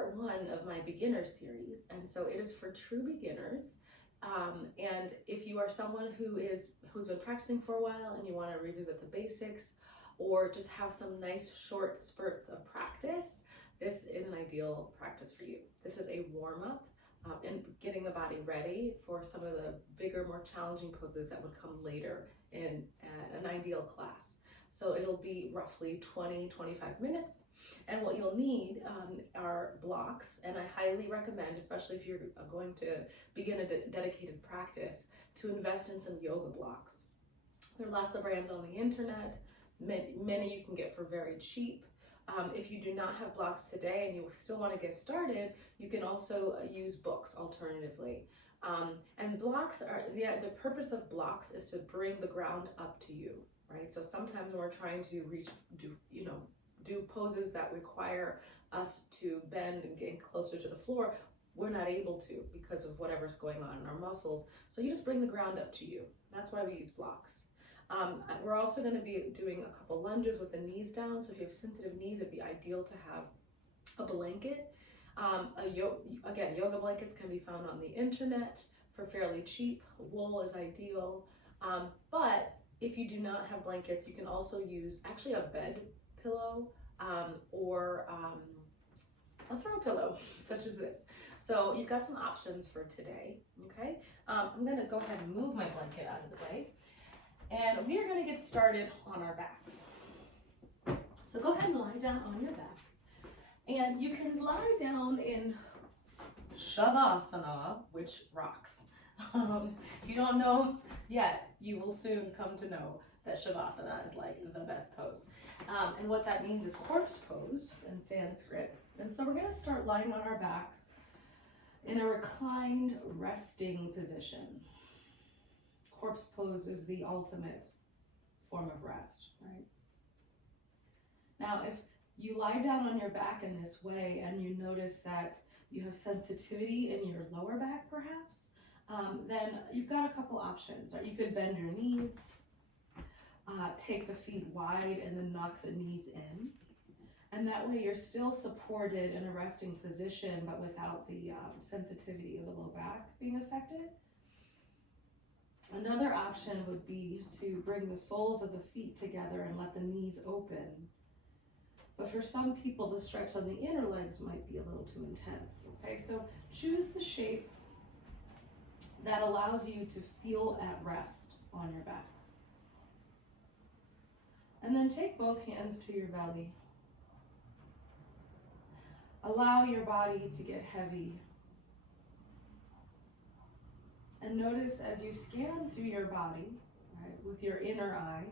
part one of my beginner series, and so it is for true beginners. And if you are someone who's been practicing for a while and you want to revisit the basics, or just have some nice short spurts of practice, this is an ideal practice for you. This is a warm-up and getting the body ready for some of the bigger, more challenging poses that would come later in an ideal class. So it'll be roughly 20-25 minutes. And what you'll need are blocks, and I highly recommend, especially if you're going to begin a dedicated practice, to invest in some yoga blocks. There are lots of brands on the internet. Many you can get for very cheap. If you do not have blocks today and you still want to get started, you can also use books alternatively. And blocks are, the purpose of blocks is to bring the ground up to you, right? So sometimes when we're trying to do poses that require us to bend and get closer to the floor, we're not able to because of whatever's going on in our muscles. So you just bring the ground up to you. That's why we use blocks. We're also going to be doing a couple lunges with the knees down. So if you have sensitive knees, it'd be ideal to have a blanket. Again, yoga blankets can be found on the internet for fairly cheap. Wool is ideal. But if you do not have blankets, you can also use actually a bed pillow or a throw pillow, such as this. So you've got some options for today, okay? I'm gonna go ahead and move my blanket out of the way. And we are gonna get started on our backs. So go ahead and lie down on your back. And you can lie down in Shavasana, which rocks. If you don't know yet, you will soon come to know that Shavasana is like the best pose. And what that means is corpse pose in Sanskrit. And so we're gonna start lying on our backs in a reclined resting position. Corpse pose is the ultimate form of rest, right? Now, if you lie down on your back in this way and you notice that you have sensitivity in your lower back perhaps, then you've got a couple options. Right? You could bend your knees, take the feet wide and then knock the knees in. And that way you're still supported in a resting position, but without the sensitivity of the low back being affected. Another option would be to bring the soles of the feet together and let the knees open. But for some people, the stretch on the inner legs might be a little too intense. Okay, so choose the shape that allows you to feel at rest on your back. And then take both hands to your belly. Allow your body to get heavy. And notice as you scan through your body, right, with your inner eye,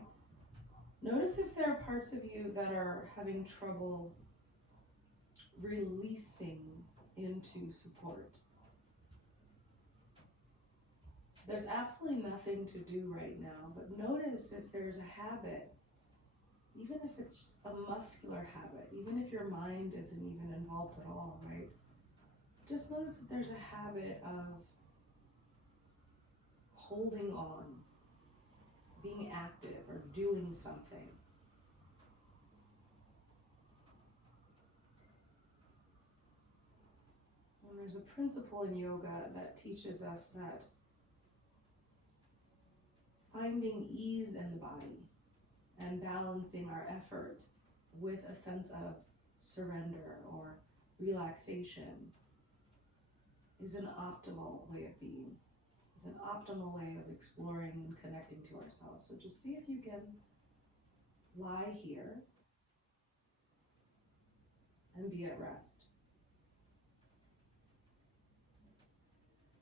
notice if there are parts of you that are having trouble releasing into support. So there's absolutely nothing to do right now, but notice if there's a habit, even if it's a muscular habit, even if your mind isn't even involved at all, right? Just notice if there's a habit of holding on, being active or doing something. And there's a principle in yoga that teaches us that finding ease in the body and balancing our effort with a sense of surrender or relaxation is an optimal way of being. Is an optimal way of exploring and connecting to ourselves. So just see if you can lie here and be at rest.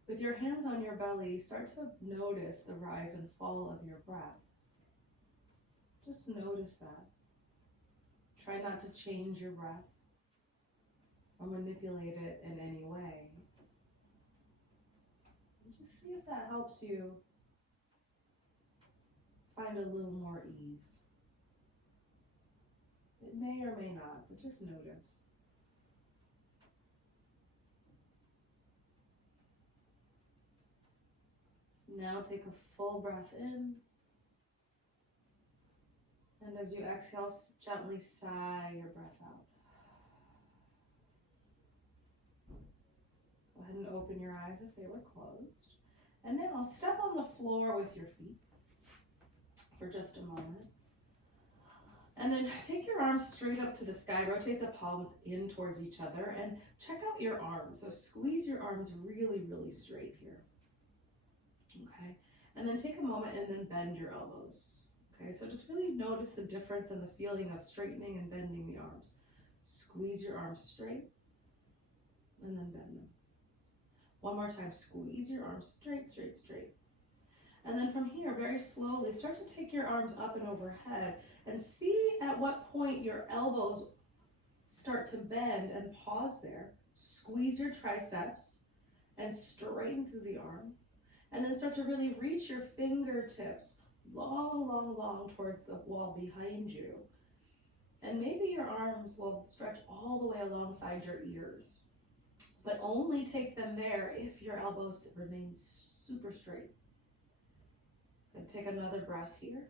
With your hands on your belly, start to notice the rise and fall of your breath. Just notice that. Try not to change your breath or manipulate it in any way. Just see if that helps you find a little more ease. It may or may not, but just notice. Now take a full breath in. And as you exhale, gently sigh your breath out. and open your eyes if they were closed. And now step on the floor with your feet for just a moment. And then take your arms straight up to the sky. Rotate the palms in towards each other and check out your arms. So squeeze your arms really, really straight here. Okay. And then take a moment and then bend your elbows. Okay. So just really notice the difference in the feeling of straightening and bending the arms. Squeeze your arms straight and then bend them. One more time. Squeeze your arms straight, straight, straight. And then from here, very slowly, start to take your arms up and overhead and see at what point your elbows start to bend and pause there. Squeeze your triceps and straighten through the arm. And then start to really reach your fingertips long, long, long towards the wall behind you. And maybe your arms will stretch all the way alongside your ears. But only take them there if your elbows remain super straight. And take another breath here.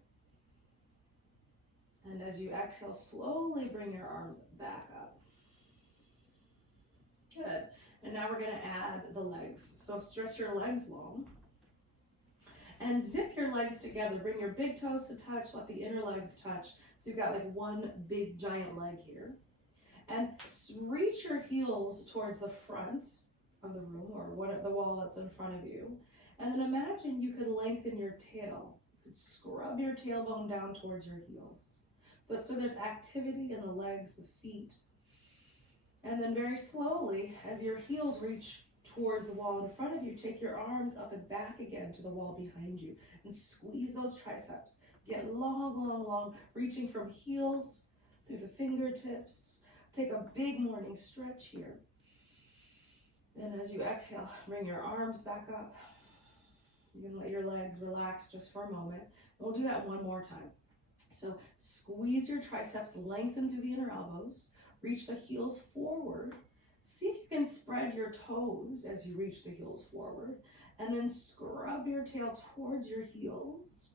And as you exhale, slowly bring your arms back up. Good. And now we're going to add the legs. So stretch your legs long. And zip your legs together. Bring your big toes to touch. Let the inner legs touch. So you've got like one big giant leg here. And reach your heels towards the front of the room or the wall that's in front of you. And then imagine you could lengthen your tail. You could scrub your tailbone down towards your heels. So there's activity in the legs, the feet. And then very slowly, as your heels reach towards the wall in front of you, take your arms up and back again to the wall behind you. And squeeze those triceps. Get long, long, long, reaching from heels through the fingertips. Take a big morning stretch here. And as you exhale, bring your arms back up. You can let your legs relax just for a moment. We'll do that one more time. So squeeze your triceps, lengthen through the inner elbows, reach the heels forward. See if you can spread your toes as you reach the heels forward, and then scrub your tail towards your heels.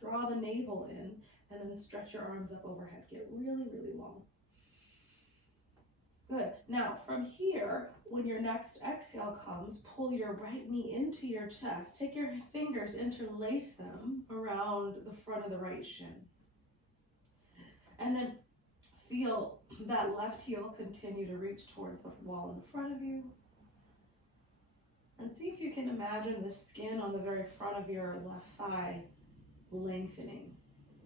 Draw the navel in, and then stretch your arms up overhead. Get really, really long. Good. Now, from here, when your next exhale comes, pull your right knee into your chest. Take your fingers, interlace them around the front of the right shin. And then feel that left heel continue to reach towards the wall in front of you. And see if you can imagine the skin on the very front of your left thigh lengthening,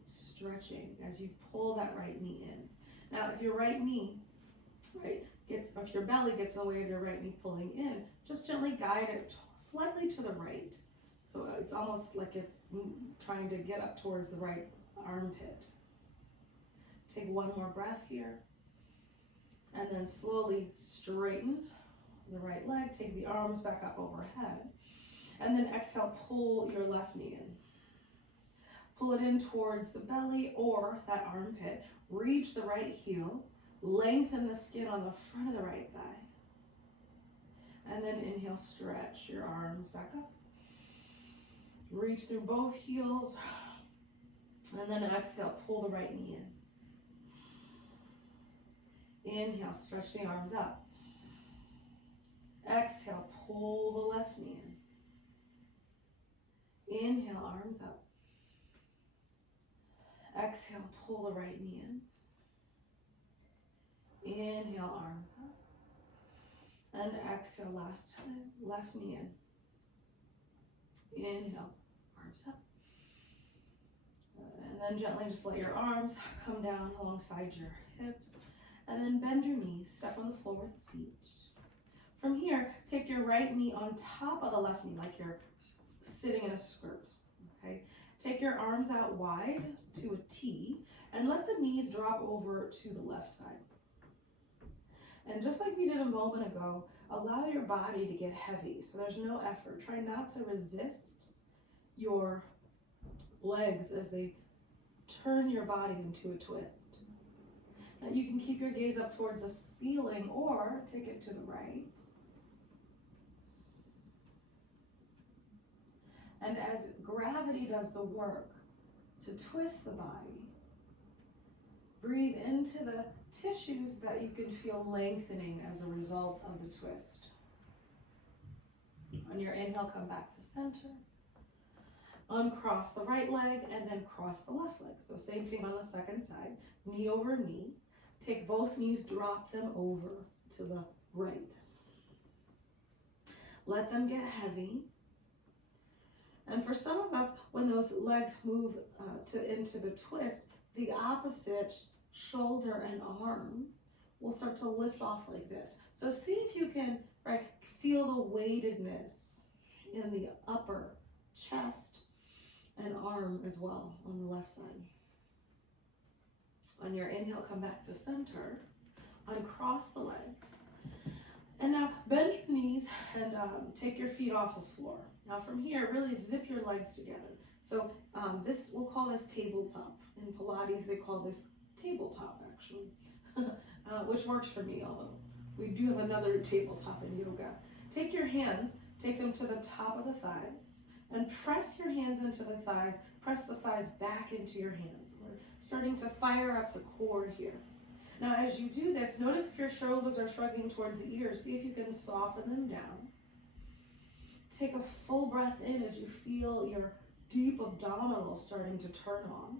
stretching as you pull that right knee in. Now, if your right knee if your belly gets in the way of your right knee pulling in, just gently guide it slightly to the right. So it's almost like it's trying to get up towards the right armpit. Take one more breath here. And then slowly straighten the right leg. Take the arms back up overhead. And then exhale, pull your left knee in. Pull it in towards the belly or that armpit. Reach the right heel. Lengthen the skin on the front of the right thigh. And then inhale, stretch your arms back up. Reach through both heels. And then exhale, pull the right knee in. Inhale, stretch the arms up. Exhale, pull the left knee in. Inhale, arms up. Exhale, pull the right knee in. Inhale, arms up. And exhale, last time, left knee in. Inhale, arms up. And then gently just let your arms come down alongside your hips. And then bend your knees, step on the floor with the feet. From here, take your right knee on top of the left knee, like you're sitting in a skirt, okay? Take your arms out wide to a T, and let the knees drop over to the left side. And just like we did a moment ago, allow your body to get heavy, so there's no effort. Try not to resist your legs as they turn your body into a twist. Now you can keep your gaze up towards the ceiling or take it to the right. And as gravity does the work to twist the body, breathe into the tissues that you can feel lengthening as a result of the twist. On your inhale, come back to center. Uncross the right leg and then cross the left leg. So same thing on the second side, knee over knee. Take both knees, drop them over to the right. Let them get heavy. And for some of us, when those legs move into the twist, the opposite shoulder and arm will start to lift off like this. So see if you can, right, feel the weightedness in the upper chest and arm as well on the left side. On your inhale, come back to center, uncross the legs. And now bend your knees and take your feet off the floor. Now from here, really zip your legs together. So we'll call this tabletop. In Pilates, they call this tabletop actually, which works for me, although we do have another tabletop in yoga. Take your hands, take them to the top of the thighs, and press your hands into the thighs, press the thighs back into your hands. We're starting to fire up the core here. Now as you do this, notice if your shoulders are shrugging towards the ears, see if you can soften them down. Take a full breath in as you feel your deep abdominals starting to turn on.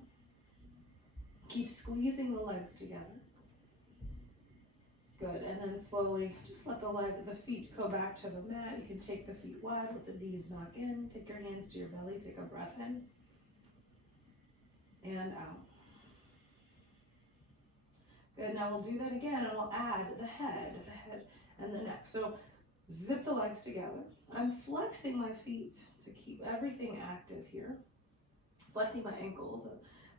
Keep squeezing the legs together. Good, and then slowly just let the feet go back to the mat. You can take the feet wide, let the knees knock in. Take your hands to your belly, take a breath in and out. Good, now we'll do that again and we'll add the head and the neck. So zip the legs together. I'm flexing my feet to keep everything active here. Flexing my ankles.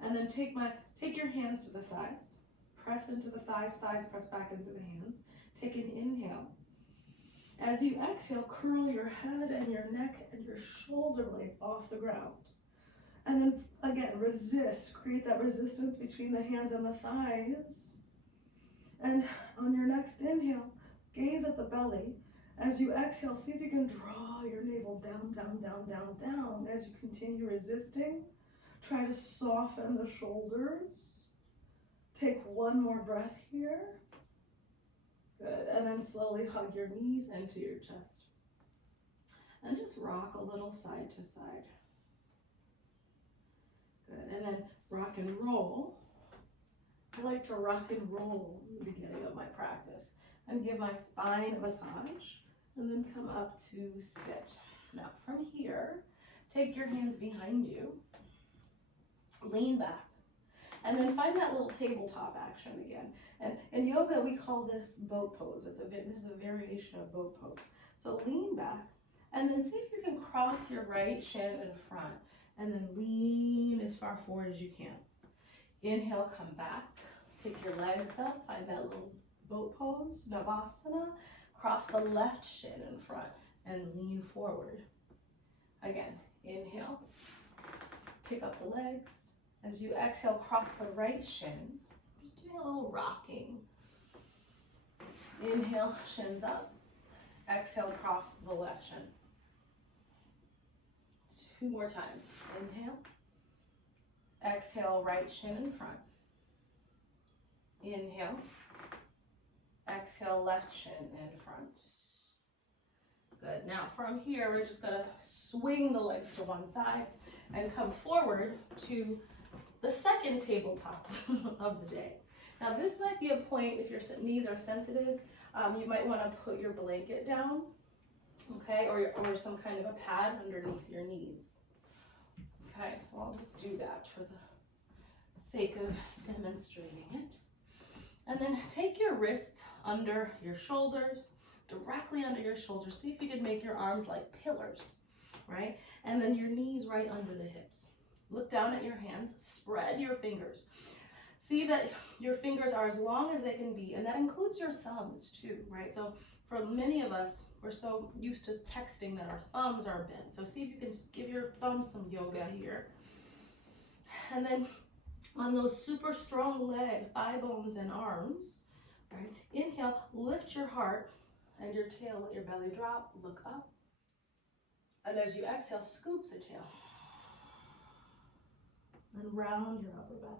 And then take your hands to the thighs. Press into the thighs, press back into the hands. Take an inhale. As you exhale, curl your head and your neck and your shoulder blades off the ground. And then again, resist. Create that resistance between the hands and the thighs. And on your next inhale, gaze at the belly. As you exhale, see if you can draw your navel down, down, down, down, down. As you continue resisting, try to soften the shoulders. Take one more breath here. Good, and then slowly hug your knees into your chest. And just rock a little side to side. Good, and then rock and roll. I like to rock and roll in the beginning of my practice and give my spine a massage and then come up to sit. Now from here, take your hands behind you, lean back, and then find that little tabletop action again. And in yoga, we call this boat pose. This is a variation of boat pose. So lean back, and then see if you can cross your right shin in front, and then lean as far forward as you can. Inhale, come back, pick your legs up, find that little boat pose, Navasana. Cross the left shin in front and lean forward. Again, inhale, pick up the legs. As you exhale, cross the right shin. So just doing a little rocking. Inhale, shins up. Exhale, cross the left shin. 2 more times. Inhale. Exhale, right shin in front. Inhale. Exhale, left shin in front. Good. Now from here, we're just gonna swing the legs to one side and come forward to the second tabletop of the day. Now this might be a point, if your knees are sensitive, you might wanna put your blanket down, okay, or some kind of a pad underneath your knees. Okay, so I'll just do that for the sake of demonstrating it. And then take your wrists under your shoulders, directly under your shoulders. See if you can make your arms like pillars, right? And then your knees right under the hips. Look down at your hands, spread your fingers. See that your fingers are as long as they can be, and that includes your thumbs too, right? So for many of us, we're so used to texting that our thumbs are bent. So see if you can give your thumbs some yoga here. And then on those super strong thigh bones and arms, right? Inhale, lift your heart and your tail, let your belly drop, look up. And as you exhale, scoop the tail. And round your upper back.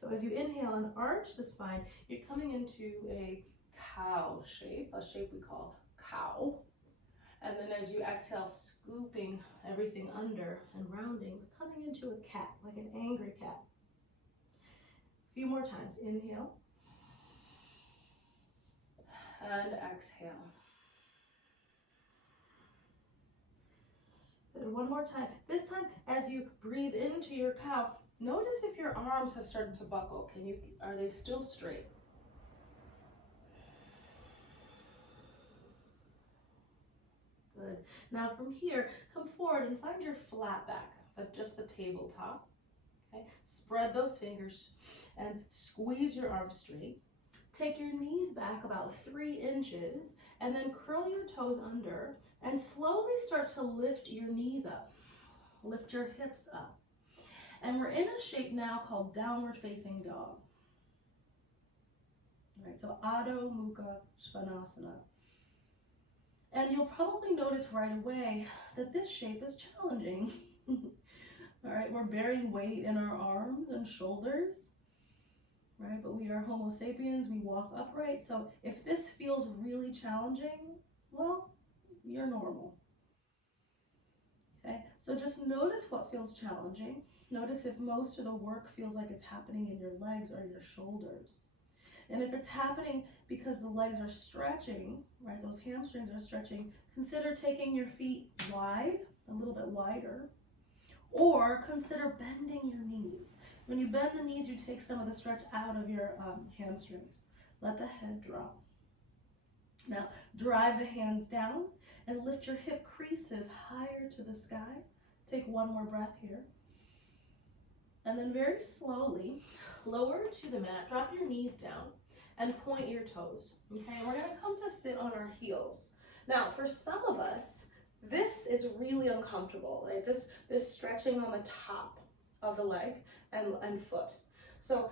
So as you inhale and arch the spine, you're coming into a cow shape, a shape we call cow. And then as you exhale, scooping everything under and rounding, coming into a cat, like an angry cat. A few more times. Inhale. And exhale. Good. One more time. This time, as you breathe into your cow, notice if your arms have started to buckle. Are they still straight? Good. Now from here, come forward and find your flat back, just the tabletop. Okay. Spread those fingers and squeeze your arms straight. Take your knees back about 3 inches and then curl your toes under and slowly start to lift your knees up. Lift your hips up. And we're in a shape now called downward facing dog. All right, so Adho Mukha Svanasana. And you'll probably notice right away that this shape is challenging. All right, we're bearing weight in our arms and shoulders. Right, but we are Homo sapiens, we walk upright. So if this feels really challenging, well, you're normal. Okay, so just notice what feels challenging. Notice if most of the work feels like it's happening in your legs or your shoulders. And if it's happening because the legs are stretching, right, those hamstrings are stretching, consider taking your feet wide, a little bit wider, or consider bending your knees. When you bend the knees, you take some of the stretch out of your hamstrings. Let the head drop. Now, drive the hands down and lift your hip creases higher to the sky. Take one more breath here. And then very slowly, lower to the mat, drop your knees down and point your toes. Okay, we're gonna come to sit on our heels. Now, for some of us, this is really uncomfortable, right? This stretching on the top of the leg and foot. So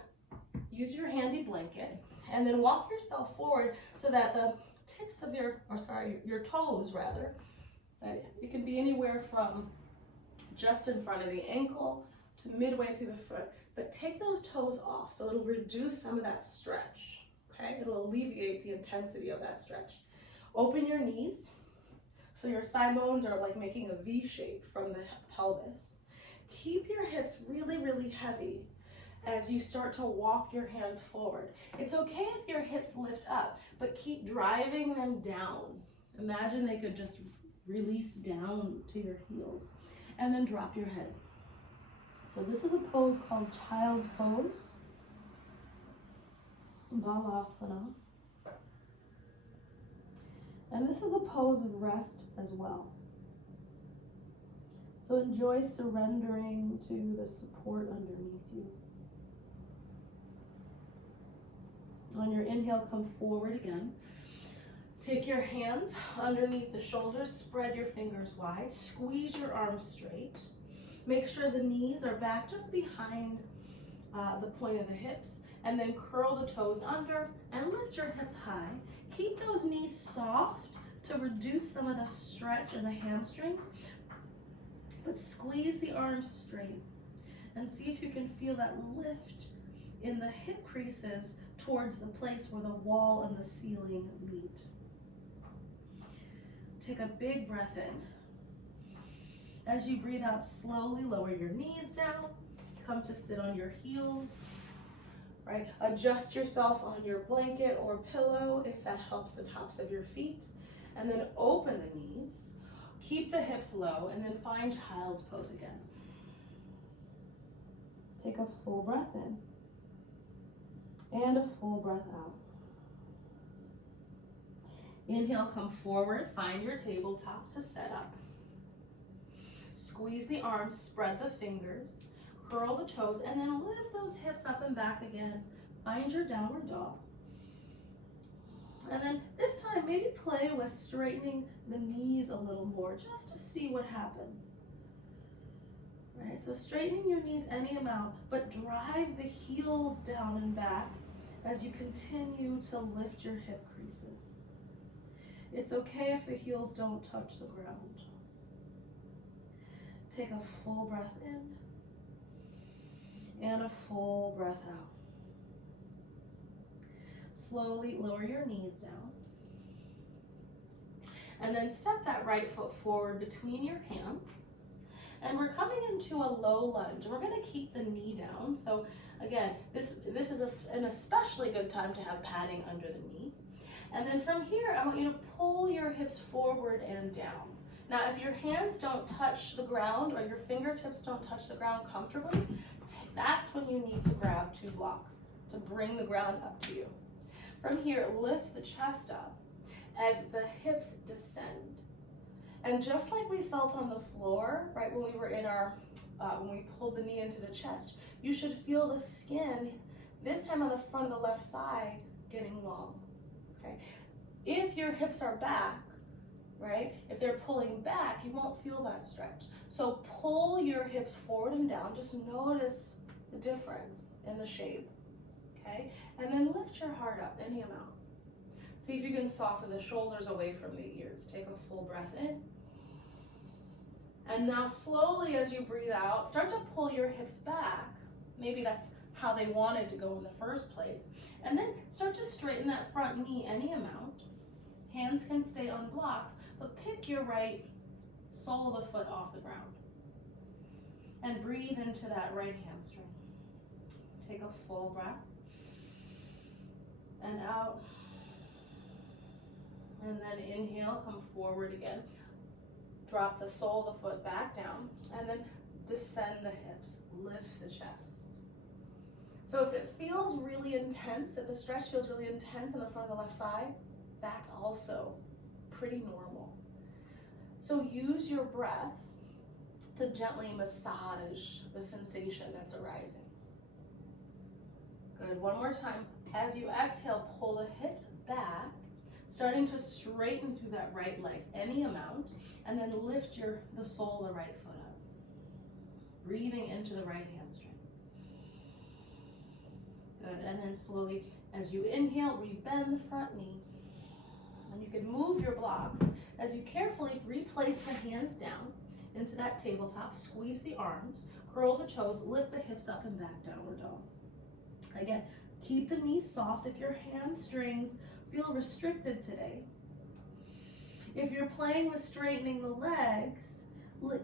use your handy blanket and then walk yourself forward so that the tips of your toes rather, it can be anywhere from just in front of the ankle to midway through the foot, but take those toes off so it'll reduce some of that stretch, okay? It'll alleviate the intensity of that stretch. Open your knees so your thigh bones are like making a V shape from the pelvis. Keep your hips really, really heavy as you start to walk your hands forward. It's okay if your hips lift up, but keep driving them down. Imagine they could just release down to your heels. And then drop your head. So this is a pose called Child's Pose, Balasana. And this is a pose of rest as well. So enjoy surrendering to the support underneath you. On your inhale, come forward again. Take your hands underneath the shoulders, spread your fingers wide, squeeze your arms straight. Make sure the knees are back just behind the point of the hips, and then curl the toes under and lift your hips high. Keep those knees soft to reduce some of the stretch in the hamstrings, but squeeze the arms straight and see if you can feel that lift in the hip creases towards the place where the wall and the ceiling meet. Take a big breath in. As you breathe out, slowly lower your knees down. Come to sit on your heels, right? Adjust yourself on your blanket or pillow if that helps the tops of your feet. And then open the knees. Keep the hips low and then find Child's Pose again. Take a full breath in and a full breath out. Inhale, come forward, find your tabletop to set up. Squeeze the arms, spread the fingers, curl the toes, and then lift those hips up and back again. Find your downward dog. And then this time, maybe play with straightening the knees a little more, just to see what happens. Right, so straightening your knees any amount, but drive the heels down and back as you continue to lift your hip creases. It's okay if the heels don't touch the ground. Take a full breath in and a full breath out. Slowly lower your knees down. And then step that right foot forward between your hands. And we're coming into a low lunge. And we're going to keep the knee down. So again, this is an especially good time to have padding under the knee. And then from here, I want you to pull your hips forward and down. Now, if your hands don't touch the ground or your fingertips don't touch the ground comfortably, that's when you need to grab 2 blocks to bring the ground up to you. From here, lift the chest up as the hips descend. And just like we felt on the floor, right, when we were in our, when we pulled the knee into the chest, you should feel the skin, this time on the front of the left thigh, getting long, okay? If your hips are back, right, if they're pulling back, you won't feel that stretch. So pull your hips forward and down, just notice the difference in the shape, okay? And then lift your heart up any amount. See if you can soften the shoulders away from the ears. Take a full breath in. And now slowly as you breathe out, start to pull your hips back. Maybe that's how they wanted to go in the first place. And then start to straighten that front knee any amount. Hands can stay on blocks, but pick your right sole of the foot off the ground. And breathe into that right hamstring. Take a full breath. And out. And then inhale, come forward again. Drop the sole of the foot back down, and then descend the hips, lift the chest. So if it feels really intense, if the stretch feels really intense in the front of the left thigh, that's also pretty normal. So use your breath to gently massage the sensation that's arising. Good, one more time. As you exhale, pull the hips back, starting to straighten through that right leg any amount, and then lift the sole of the right foot up. Breathing into the right hamstring. Good, and then slowly, as you inhale, rebend the front knee. And you can move your blocks as you carefully replace the hands down into that tabletop, squeeze the arms, curl the toes, lift the hips up and back, downward dog. Again, keep the knees soft if your hamstrings feel restricted today. If you're playing with straightening the legs,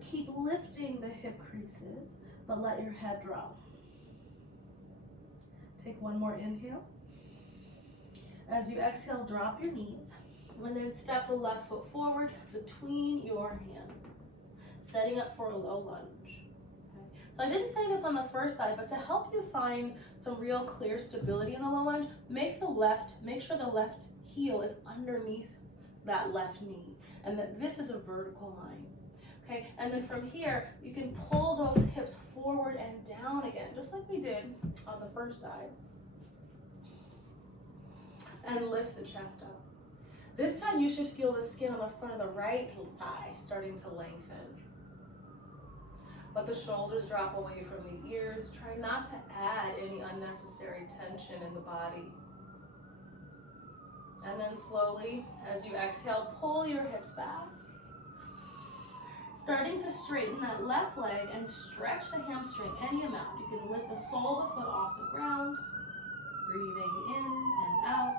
keep lifting the hip creases, but let your head drop. Take one more inhale. As you exhale, drop your knees, and then step the left foot forward between your hands, setting up for a low lunge. Okay. So I didn't say this on the first side, but to help you find some real clear stability in the low lunge, make sure the left heel is underneath that left knee, and that this is a vertical line. Okay, and then from here, you can pull those hips forward and down again, just like we did on the first side. And lift the chest up. This time you should feel the skin on the front of the right thigh starting to lengthen. Let the shoulders drop away from the ears. Try not to add any unnecessary tension in the body. And then slowly, as you exhale, pull your hips back. Starting to straighten that left leg and stretch the hamstring any amount. You can lift the sole of the foot off the ground. Breathing in and out.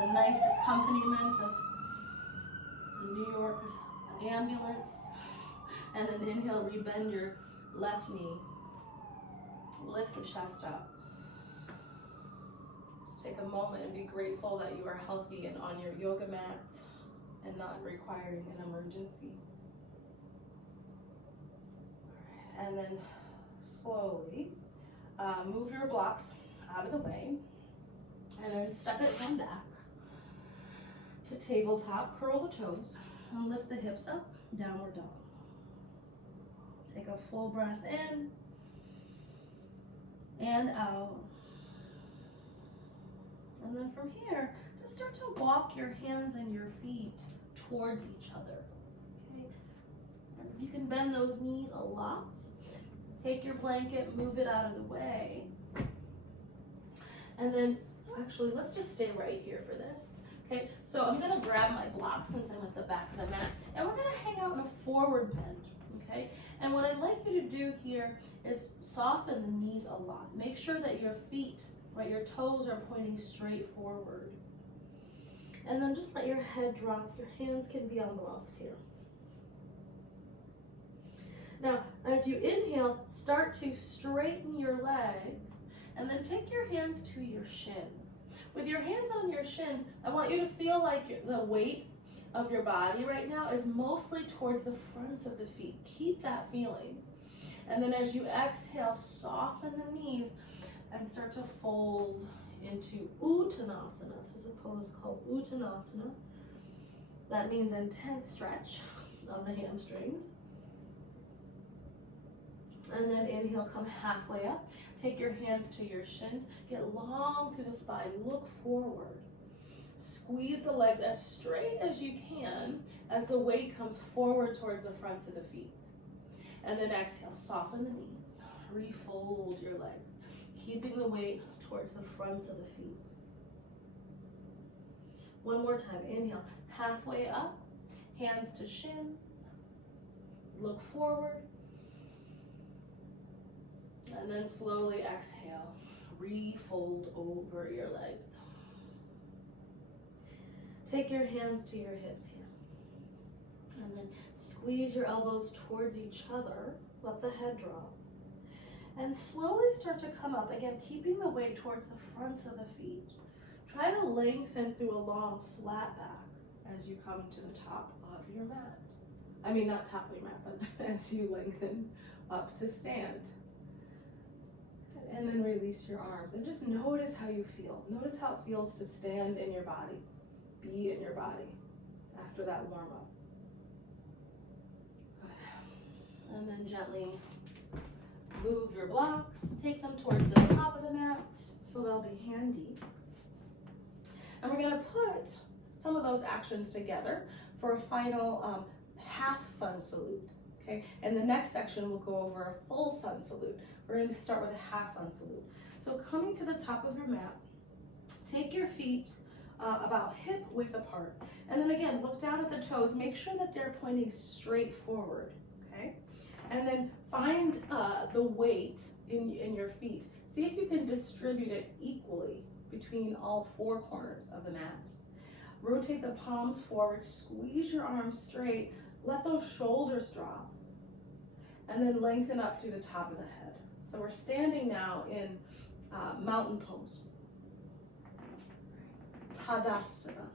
The nice accompaniment of a New York ambulance. And then inhale, rebend your left knee. Lift the chest up. Just take a moment and be grateful that you are healthy and on your yoga mat and not requiring an emergency. And then slowly move your blocks out of the way, and then step it one back to tabletop, curl the toes, and lift the hips up, downward dog. Take a full breath in and out. And then from here, just start to walk your hands and your feet towards each other. Okay? You can bend those knees a lot. Take your blanket, move it out of the way. And then, actually, let's just stay right here for this. Okay, so I'm gonna grab my block since I'm at the back of the mat, and we're gonna hang out in a forward bend, okay? And what I'd like you to do here is soften the knees a lot. Make sure that your feet, right, your toes are pointing straight forward. And then just let your head drop. Your hands can be on blocks here. Now, as you inhale, start to straighten your legs, and then take your hands to your shins. With your hands on your shins, I want you to feel like the weight of your body right now is mostly towards the fronts of the feet. Keep that feeling. And then as you exhale, soften the knees and start to fold into Uttanasana. This is a pose called Uttanasana. That means intense stretch of the hamstrings. And then inhale, come halfway up. Take your hands to your shins. Get long through the spine. Look forward. Squeeze the legs as straight as you can as the weight comes forward towards the fronts of the feet. And then exhale, soften the knees. Refold your legs, keeping the weight towards the fronts of the feet. One more time. Inhale, halfway up, hands to shins. Look forward. And then slowly exhale, refold over your legs. Take your hands to your hips here. And then squeeze your elbows towards each other. Let the head drop. And slowly start to come up, again, keeping the weight towards the fronts of the feet. Try to lengthen through a long, flat back as you come to the top of your mat. I mean, not top of your mat, but as you lengthen up to stand. And then release your arms and just notice how you feel. Notice how it feels to stand in your body, be in your body after that warm up. And then gently move your blocks, take them towards the top of the mat so they'll be handy. And we're gonna put some of those actions together for a final half sun salute, okay? And the next section we'll go over a full sun salute. We're going to start with a half sun salute. So coming to the top of your mat, take your feet about hip width apart. And then again, look down at the toes. Make sure that they're pointing straight forward, okay? And then find the weight in your feet. See if you can distribute it equally between all four corners of the mat. Rotate the palms forward, squeeze your arms straight, let those shoulders drop, and then lengthen up through the top of the head. So we're standing now in mountain pose. Tadasana.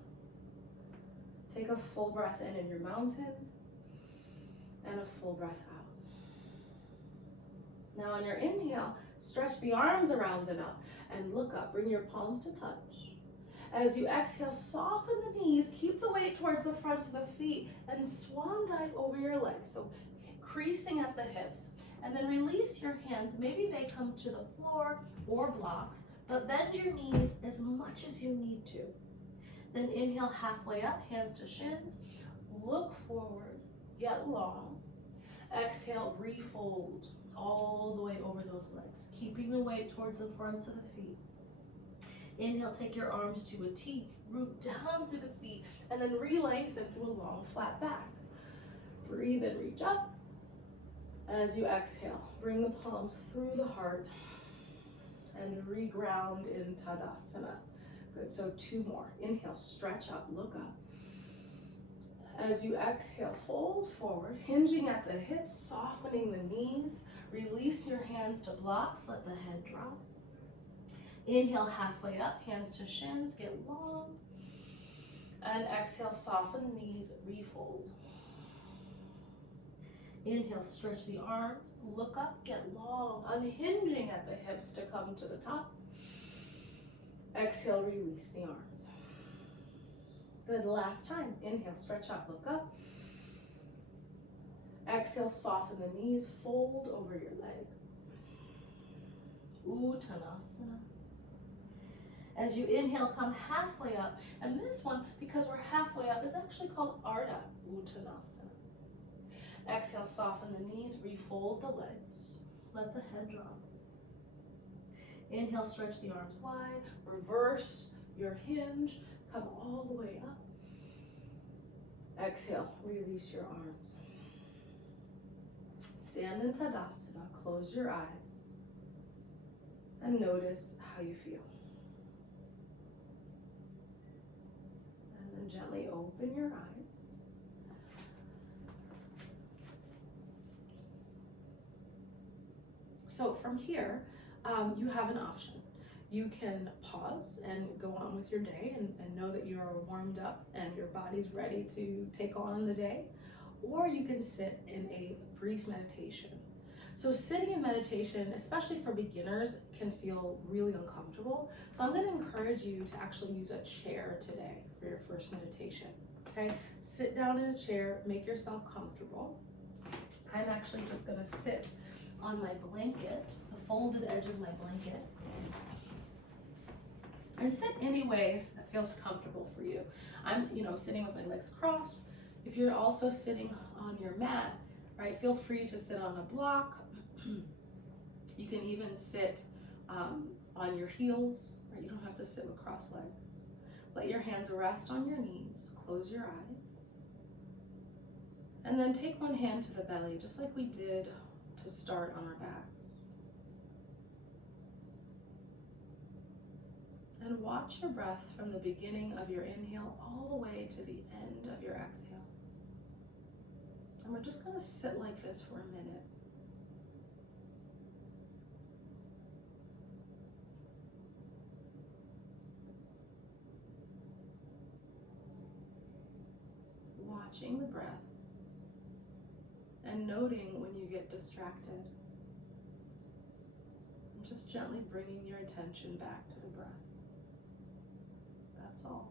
Take a full breath in your mountain and a full breath out. Now on your inhale, stretch the arms around and up and look up. Bring your palms to touch. As you exhale, soften the knees, keep the weight towards the fronts of the feet, and swan dive over your legs. So creasing at the hips. And then release your hands. Maybe they come to the floor or blocks, but bend your knees as much as you need to. Then inhale halfway up, hands to shins. Look forward, get long. Exhale, refold all the way over those legs, keeping the weight towards the fronts of the feet. Inhale, take your arms to a T, root down to the feet, and then re-lengthen through a long, flat back. Breathe and reach up. As you exhale, bring the palms through the heart and reground in Tadasana. Good, so two more. Inhale, stretch up, look up. As you exhale, fold forward, hinging at the hips, softening the knees. Release your hands to blocks, let the head drop. Inhale, halfway up, hands to shins, get long. And exhale, soften the knees, refold. Inhale, stretch the arms, look up, get long, unhinging at the hips to come to the top. Exhale, release the arms. Good, last time. Inhale, stretch up, look up. Exhale, soften the knees, fold over your legs. Uttanasana. As you inhale, come halfway up. And this one, because we're halfway up, is actually called Ardha Uttanasana. Exhale, soften the knees, refold the legs. Let the head drop. Inhale, stretch the arms wide. Reverse your hinge. Come all the way up. Exhale, release your arms. Stand in Tadasana, close your eyes, and notice how you feel. And gently open your eyes. So from here, you have an option. You can pause and go on with your day and know that you are warmed up and your body's ready to take on the day. Or you can sit in a brief meditation. So sitting in meditation, especially for beginners, can feel really uncomfortable. So I'm going to encourage you to actually use a chair today for your first meditation. Okay, sit down in a chair, make yourself comfortable. I'm actually just going to sit on my blanket, the folded edge of my blanket, and sit any way that feels comfortable for you. I'm sitting with my legs crossed. If you're also sitting on your mat, right, feel free to sit on a block. You can even sit on your heels, right? You don't have to sit with crossed legs. Let your hands rest on your knees, close your eyes. And then take one hand to the belly, just like we did to start on our backs. And watch your breath from the beginning of your inhale all the way to the end of your exhale. And we're just going to sit like this for a minute. Watching the breath and noting when you get distracted. And just gently bringing your attention back to the breath. That's all.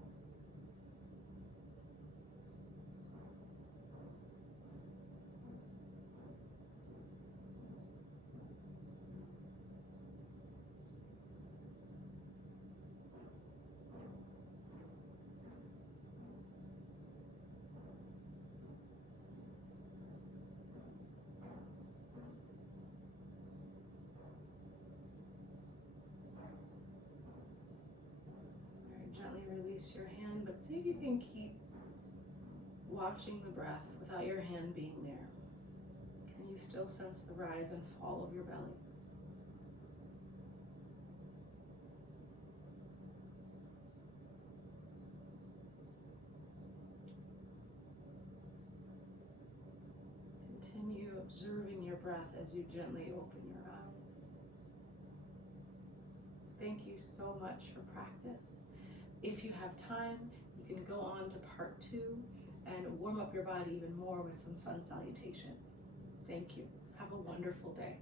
Gently release your hand, but see if you can keep watching the breath without your hand being there. Can you still sense the rise and fall of your belly? Continue observing your breath as you gently open your eyes. Thank you so much for practice. If you have time, you can go on to part 2 and warm up your body even more with some sun salutations. Thank you. Have a wonderful day.